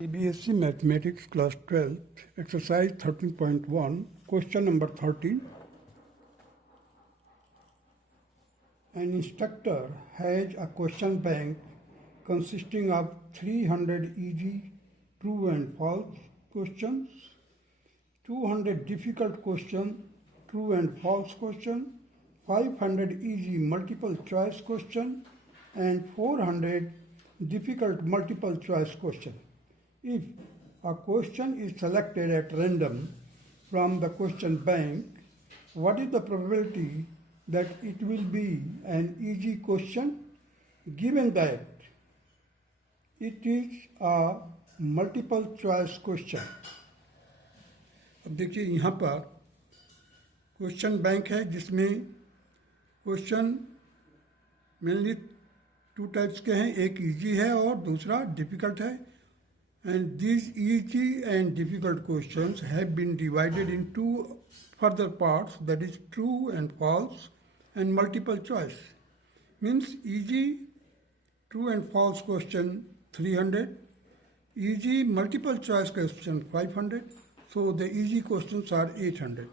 CBSE Mathematics Class 12th, Exercise 13.1, Question number 13. An instructor has a question bank consisting of 300 easy true and false questions, 200 difficult questions, true and false questions, 500 easy multiple choice questions, and 400 difficult multiple choice questions. If a question is selected at random from the question bank, what is the probability that it will be an easy question given that it is a multiple choice question? अब देखिए यहाँ पर question bank है जिसमें question mainly two types के हैं, एक easy है और दूसरा डिफिकल्ट है. And these easy and difficult questions have been divided into further parts, that is true and false and multiple choice. Means easy, true and false question 300, easy multiple choice question 500, so the easy questions are 800.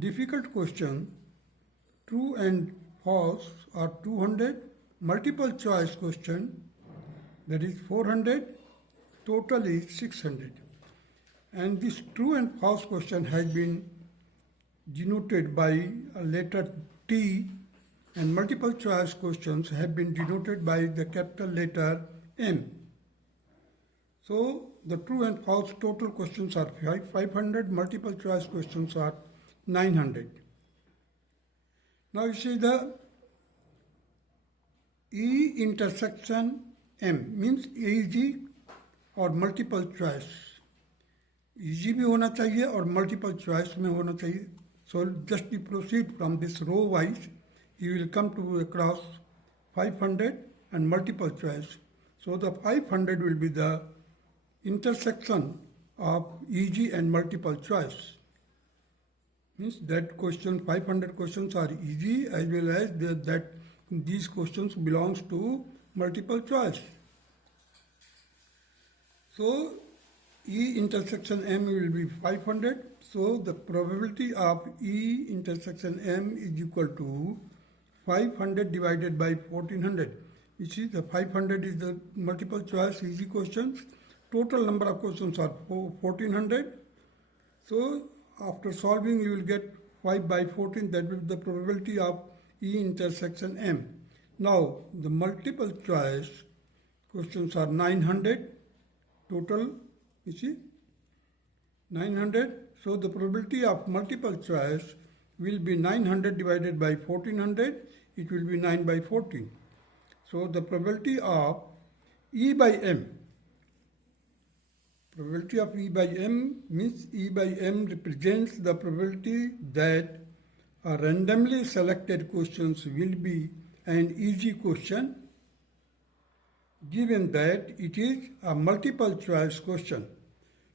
Difficult question, true and false are 200, multiple choice question that is 400, total is 600. And this true and false question has been denoted by a letter T, and multiple choice questions have been denoted by the capital letter M. So the true and false total questions are 500, multiple choice questions are 900. Now you see the E intersection M means easy और multiple choice. Easy भी होना चाहिए और multiple choice में होना चाहिए. So just you proceed from this row wise you will come to across 500 and multiple choice. So the 500 will be the intersection of easy and multiple choice. Means that question 500 questions are easy as well as that these questions belongs to multiple choice. So E intersection M will be 500. So the probability of E intersection M is equal to 500 divided by 1400. You see the 500 is the multiple choice easy questions. Total number of questions are 1400. So after solving you will get 5 by 14. That will be the probability of E intersection M. Now the multiple choice questions are 900. Total, you see, 900. So the probability of multiple choice will be 900 divided by 1400. It will be 9 by 14. So the probability of E by M. Probability of E by M means E by M represents the probability that a randomly selected questions will be an easy question given that it is a multiple choice question.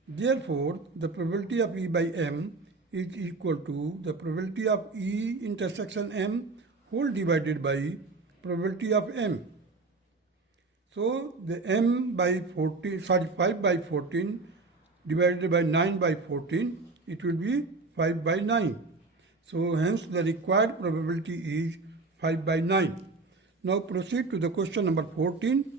Therefore, the probability of E by M is equal to the probability of E intersection M whole divided by probability of M. So the M by 5 by 14 divided by 9 by 14, it will be 5 by 9. So hence the required probability is 5 by 9. Now proceed to the question number 14.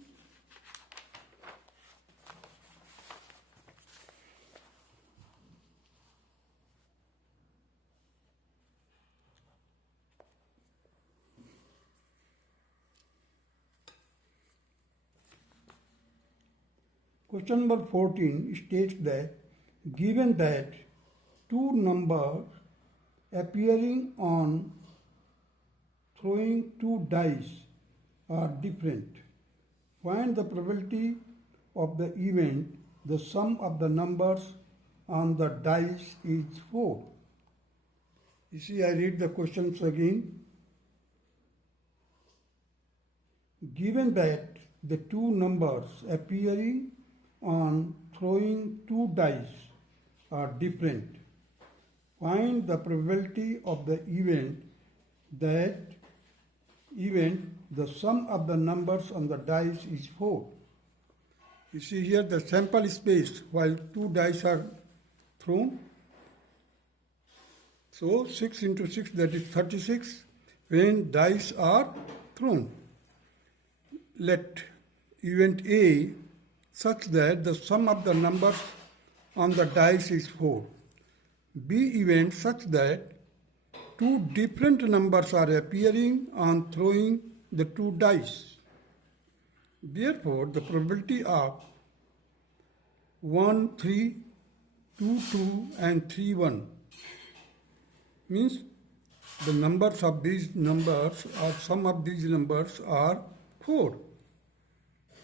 Question number 14 states that given that two numbers appearing on throwing two dice are different, find the probability of the event the sum of the numbers on the dice is 4. You see, I read the questions again. Given that the two numbers appearing on throwing two dice are different, find the probability of the event the sum of the numbers on the dice is 4. You see here the sample space while 2 dice are thrown. So 6 into 6, that is 36 when dice are thrown. Let event A such that the sum of the numbers on the dice is 4. B event such that two different numbers are appearing on throwing the 2 dice. Therefore, the probability of 1, 3, 2, 2 and 3, 1 means the numbers of these numbers or sum of these numbers are 4.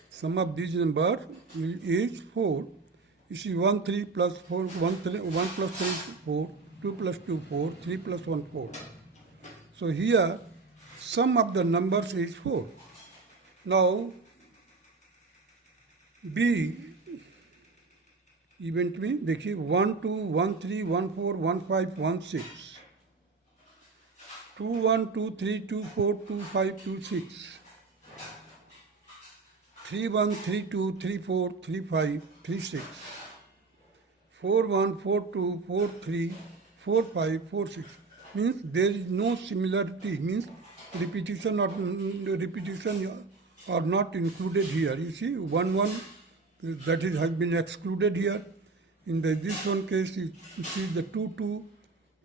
Sum of these numbers is 4. You see 1, 3 plus 4, 1 plus 3, 4, 2 plus 2, 4, 3 plus 1, 4. So here sum of the numbers is 4. Now B event में देखिए 1, 2, 1, 3, 1, 4, 1, 5, 1, 6. 2, 1, 2, 3, 2, 4, 2, 5, 2, 6. 3, 1, 3, 2, 3, 4, 3, 5, 3, 6. 4, 1, 4, 2, 4, 3, 4, 5, 4, 6. Means there is no similarity, means repetition are not included here. You see 1, 1 that is has been excluded here. In this one case you see the 2, 2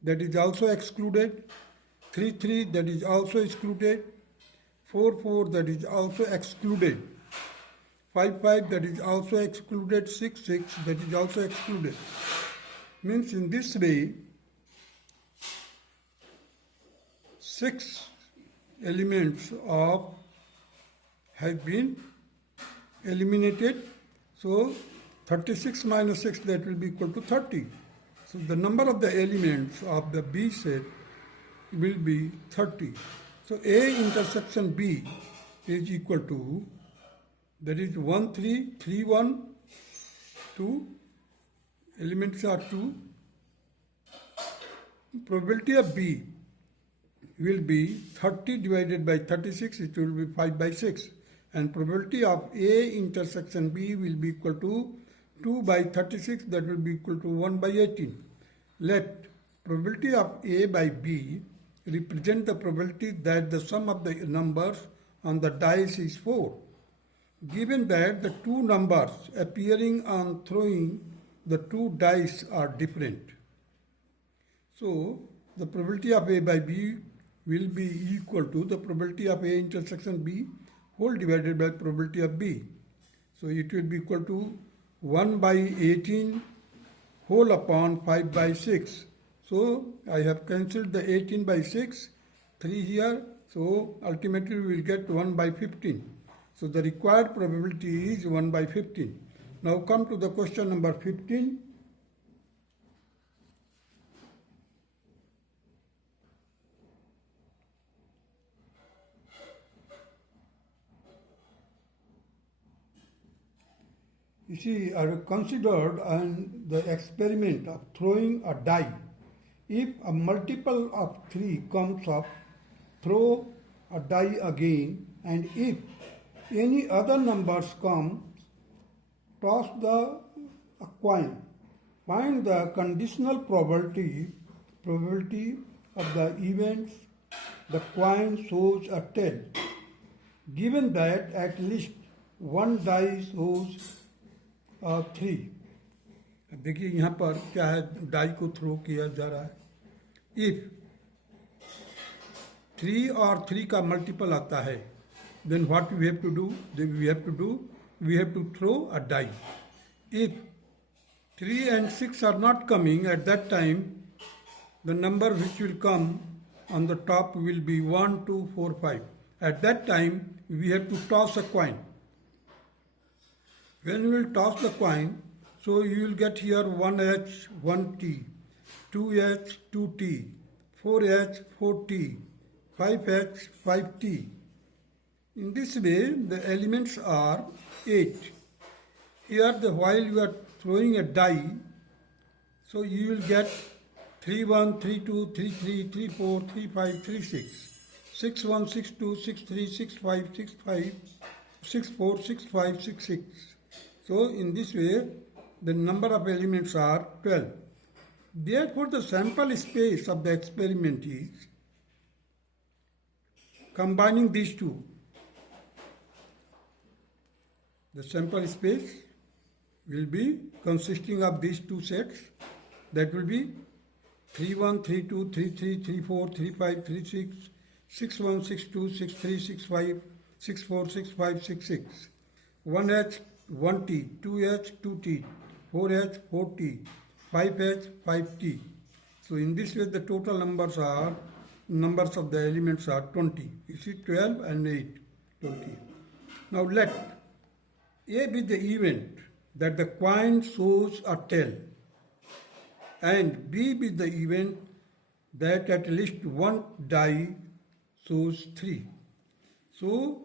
that is also excluded. 3, 3 that is also excluded. 4, 4 that is also excluded. 5, 5 that is also excluded. 6, 6 that is also excluded. Means in this way 6 elements of have been eliminated. So 36 minus 6 that will be equal to 30. So the number of the elements of the B set will be 30. So A intersection B is equal to, that is 1, 3, 3, 1, 2, elements are 2. Probability of B will be 30 divided by 36, it will be 5 by 6. And probability of A intersection B will be equal to 2 by 36, that will be equal to 1 by 18. Let probability of A by B represent the probability that the sum of the numbers on the dice is 4. Given that the two numbers appearing on throwing the 2 dice are different. So the probability of A by B will be equal to the probability of A intersection B whole divided by probability of B. So it will be equal to 1 by 18 whole upon 5 by 6. So I have cancelled the 18 by 6, 3 here. So ultimately we will get 1 by 15. So the required probability is 1 by 15. Now come to the question number 15. You see, I have considered the experiment of throwing a die. If a multiple of 3 comes up, throw a die again, and if any other numbers come, toss the coin. Find the conditional probability of the events the coin shows a tail. Given that at least one die shows 3. देखिए यहाँ पर क्या है, die को throw किया जा रहा है. इफ 3 और 3 का मल्टीपल आता है, then what we have to do? We have to throw a die. If 3 and 6 are not coming at that time, the number which will come on the top will be 1, 2, 4, 5. At that time, we have to toss a coin. When you will toss the coin, so you will get here 1H, 1T, 2H, 2T, 4H, 4T, 5H, 5T. In this way, the elements are 8. Here, while you are throwing a die, so you will get 3, 1, 3, 2, 3, 3, 3, 4, 3, 5, 3, 6, 6, 1, 6, 2, 6, 3, 6, 5, 6, 5, 6, 4, 6, 5, 6, 6. So in this way, the number of elements are 12. Therefore, the sample space of the experiment is combining these two. The sample space will be consisting of these two sets. That will be 31, 32, 33, 34, 35, 36, 61, 62, 63, 65, 64, 65, 66. 1H, 1T, 2H, 2T, 4H, 4T, 5H, 5T. So in this way the total numbers of the elements are 20. You see 12 and 8, 20. Now let A be the event that the coin shows a tail, and B be the event that at least one die shows 3. So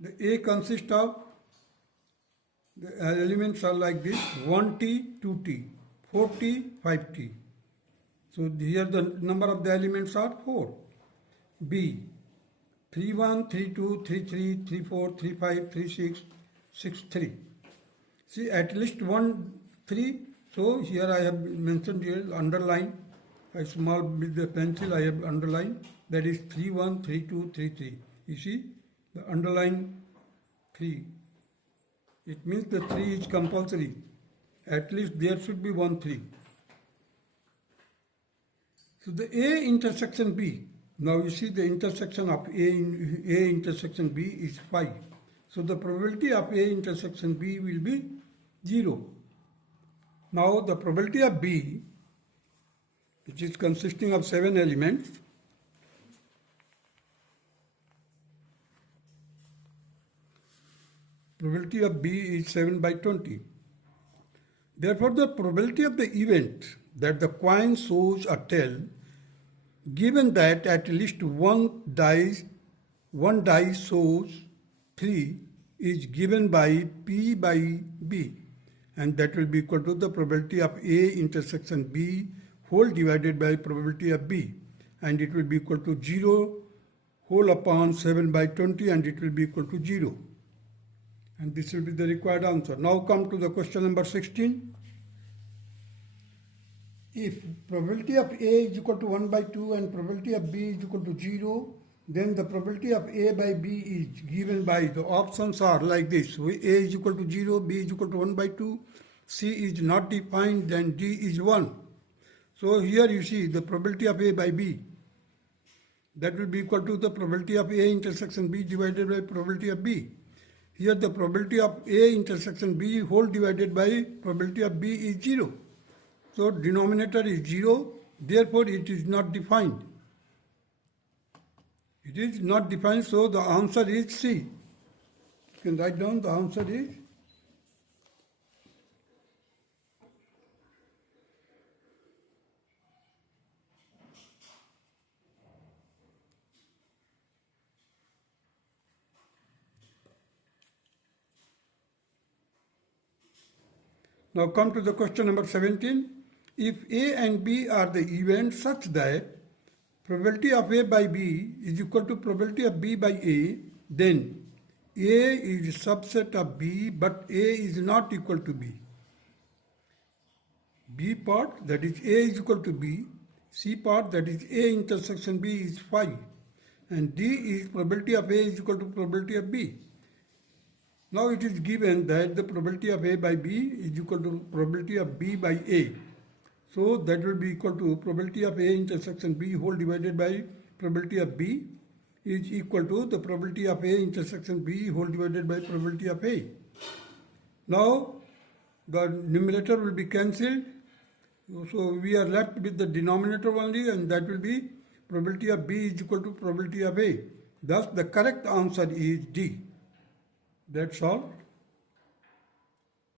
the A consists of, the elements are like this: 1T, 2T, 4T, 5T. So here the number of the elements are 4. B, 31, 32, 33, 34, 35, 36, 63. See, at least 1, 3. So here I have mentioned here, underline, a small with the pencil I have underlined, that is 31, 32, 33. You see, the underline 3. It means the 3 is compulsory. At least there should be 1, 3. So the A intersection B. Now you see the intersection of A intersection B is 5. So the probability of A intersection B will be 0. Now the probability of B, which is consisting of 7 elements, probability of B is 7 by 20. Therefore, the probability of the event that the coin shows a tail, given that at least one die shows 3, is given by P by B, and that will be equal to the probability of A intersection B whole divided by probability of B, and it will be equal to 0 whole upon 7 by 20, and it will be equal to 0. And this will be the required answer. Now come to the question number 16. If probability of A is equal to 1 by 2 and probability of B is equal to 0, then the probability of A by B is given by, the options are like this: A is equal to 0, B is equal to 1 by 2, C is not defined, then D is 1. So here you see the probability of A by B, that will be equal to the probability of A intersection B divided by probability of B. Here the probability of A intersection B whole divided by probability of B is 0. So denominator is 0, therefore it is not defined. It is not defined, so the answer is C. You can write down the answer is Now come to the question number 17. If A and B are the events such that probability of A by B is equal to probability of B by A, then A is subset of B, but A is not equal to B. B part, that is A is equal to B. C part, that is A intersection B, is 5. And D is probability of A is equal to probability of B. Now it is given that the probability of A by B is equal to probability of B by A. So that will be equal to probability of A intersection B whole divided by probability of B is equal to the probability of A intersection B whole divided by probability of A. Now the numerator will be cancelled. So we are left with the denominator only, and that will be probability of B is equal to probability of A. Thus the correct answer is D. That's all.